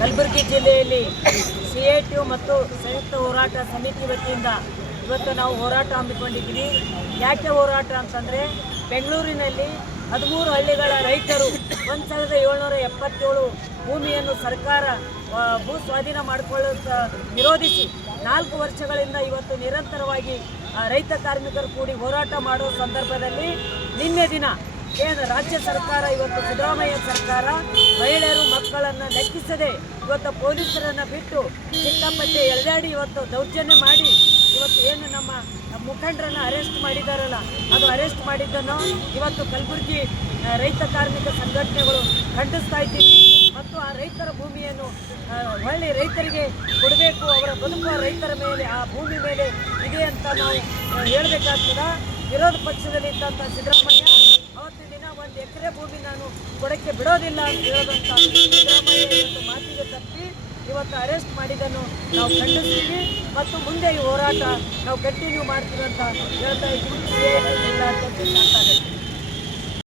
ಕಲಬುರಗಿ ಜಿಲ್ಲೆಯಲ್ಲಿ CITU ಮತ್ತು ಸಂಯುಕ್ತ ಹೋರಾಟ ಸಮಿತಿ ವತಿಯಿಂದ ಇವತ್ತು ನಾವು ಹೋರಾಟ ಹಮ್ಮಿಕೊಂಡಿದ್ದೀವಿ. ಯಾಕೆ ಹೋರಾಟ ಅಂತಂದರೆ, ಬೆಂಗಳೂರಿನಲ್ಲಿ 13 ಹಳ್ಳಿಗಳ ರೈತರು 1777 ಭೂಮಿಯನ್ನು ಸರ್ಕಾರ ಭೂ ಸ್ವಾಧೀನ ಮಾಡಿಕೊಳ್ಳುತ್ತ ವಿರೋಧಿಸಿ 4 ವರ್ಷಗಳಿಂದ ಇವತ್ತು ನಿರಂತರವಾಗಿ ರೈತ ಕಾರ್ಮಿಕರು ಕೂಡಿ ಹೋರಾಟ ಮಾಡುವ ಸಂದರ್ಭದಲ್ಲಿ ನಿನ್ನೆ ದಿನ ಏನು ರಾಜ್ಯ ಸರ್ಕಾರ, ಇವತ್ತು ಸಿದ್ದರಾಮಯ್ಯ ಸರ್ಕಾರ ಮಹಿಳೆಯರು ಮಕ್ಕಳನ್ನು ಲೆಕ್ಕಿಸದೆ ಇವತ್ತು ಪೊಲೀಸರನ್ನು ಬಿಟ್ಟು ಸಿಕ್ಕಾಪಟ್ಟೆ ಎಳೆದಾಡಿ ಇವತ್ತು ದೌರ್ಜನ್ಯ ಮಾಡಿ ಇವತ್ತು ಏನು ನಮ್ಮ ಮುಖಂಡರನ್ನು ಅರೆಸ್ಟ್ ಮಾಡಿದಾರಲ್ಲ, ಅದು ಅರೆಸ್ಟ್ ಮಾಡಿದ್ದನ್ನು ಇವತ್ತು ಕಲಬುರಗಿ ರೈತ ಕಾರ್ಮಿಕ ಸಂಘಟನೆಗಳು ಖಂಡಿಸ್ತಾ ಇದ್ದೀವಿ. ಮತ್ತು ಆ ರೈತರ ಭೂಮಿಯನ್ನು ಹೊಳ್ಳಿ ರೈತರಿಗೆ ಕೊಡಬೇಕು, ಅವರ ಬದುಕುವ ರೈತರ ಮೇಲೆ ಆ ಭೂಮಿ ಮೇಲೆ ಇದೆ ಅಂತ ನಾವು ಹೇಳಬೇಕಾಗ್ತದ. ವಿರೋಧ ಪಕ್ಷದಲ್ಲಿ ಇದ್ದಂಥ ಸಿದ್ದರಾಮಯ್ಯ ಅವತ್ತಿನ ದಿನ 1 ಎಕರೆ ಭೂಮಿ ನಾನು ಕೊಡಕ್ಕೆ ಬಿಡೋದಿಲ್ಲ ಅಂತ ಹೇಳೋದಂಥ ಸಿದ್ದರಾಮಯ್ಯ ಇವತ್ತು ಮಾತಿಗೆ ತಪ್ಪಿ ಇವತ್ತು ಅರೆಸ್ಟ್ ಮಾಡಿದ್ದನ್ನು ನಾವು ಖಂಡಿಸ್ತೀವಿ. ಮತ್ತು ಮುಂದೆ ಈ ಹೋರಾಟ ನಾವು ಕಂಟಿನ್ಯೂ ಮಾಡ್ತೀವಿ ಅಂತ ಹೇಳ್ತಾ ಇದ್ದೀವಿ. ಜಿಲ್ಲಾಧ್ಯಕ್ಷ ಶಾಂತಾಗೌಡ.